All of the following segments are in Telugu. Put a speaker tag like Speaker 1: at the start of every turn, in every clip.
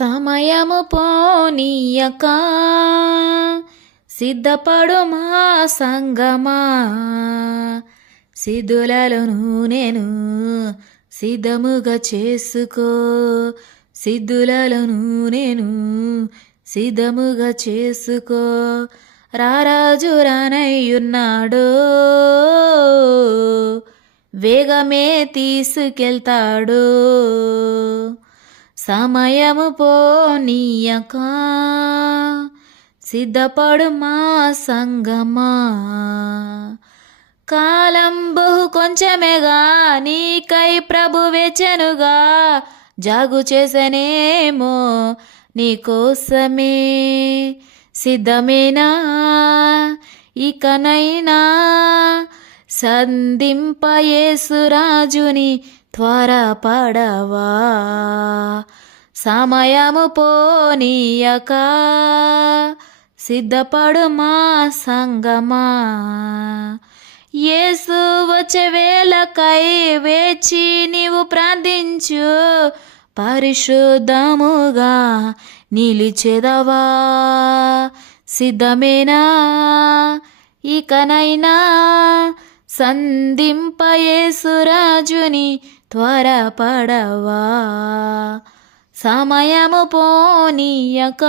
Speaker 1: సమయము పోనీయక. సిద్ధపడు మా సంగమా? సిద్ధులను నేను సిద్ధముగా చేసుకో. సిద్ధులను నేను సిద్ధముగా చేసుకో. రారాజు రానయ్యున్నాడు వేగమే తీసుకెళ్తాడు. సమయము పోనీయక సిద్ధపడు మా సంగమా. కాలం బహు కొంచెమేగా నీకై ప్రభు వెచెనుగా. జాగు చేసనేమో నీకోసమే. సిద్ధమేనా? ఇకనైనా సంధింపయేసురాజుని త్వరపడవా సమయము పోనీయక. సిద్ధపడు మా సంగమా. యేసు వచ్చే వేళకై వేచి నీవు ప్రార్థించు. పరిశుద్ధముగా నిలిచెదవా. సిద్ధమేనా? ఇకనైనా సంధింపయేసురాజుని త్వరపడవా సమయము పోనీయక.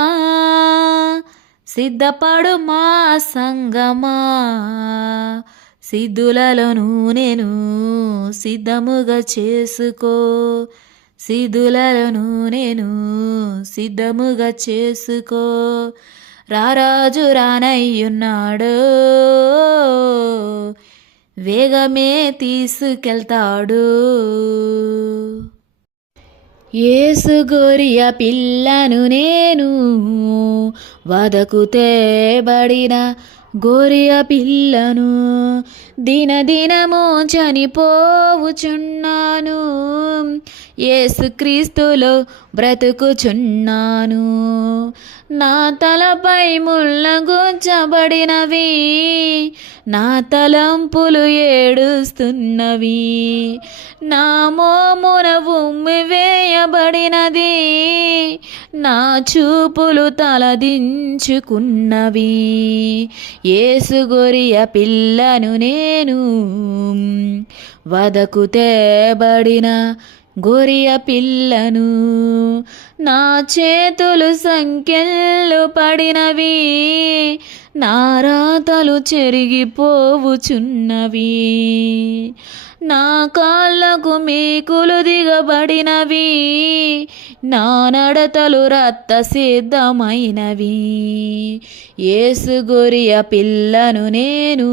Speaker 1: సిద్ధపడు మా సంగమా. సిద్ధులలోను నేను సిద్ధముగా చేసుకో. సిద్ధులలోను నేను సిద్ధముగా చేసుకో. రారాజు రానయ్యున్నాడు. వేగమే తీసుకెళ్తాడు. ఏసు గొరియ పిల్లను నేను వదకు తేబడిన గోరియ పిల్లను దినదినము చనిపోవుచున్నాను. ఏసుక్రీస్తులో బ్రతుకుచున్నాను. నా తలపై ముళ్ళ గుంచబడినవి నా తలంపులు ఏడుస్తున్నవి. నా మోమున ఉమ్మి వేయబడినది. నా చూపులు తలదించుకున్నవి. ఏసుగొరియ పిల్లను నేను వదకు తేబడిన గొరియ పిల్లను. నా చేతులు సంఖ్యలు పడినవి. నారాతలు చెరిగిపోవుచున్నవి నా కాళ్ళకు మేకులు దిగబడినవి. నా నడతలు రత్త సిద్ధమైనవి. ఏసు గొరియ పిల్లను నేను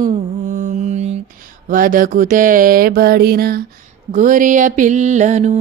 Speaker 1: వదకు తేబడిన గొరియ పిల్లను.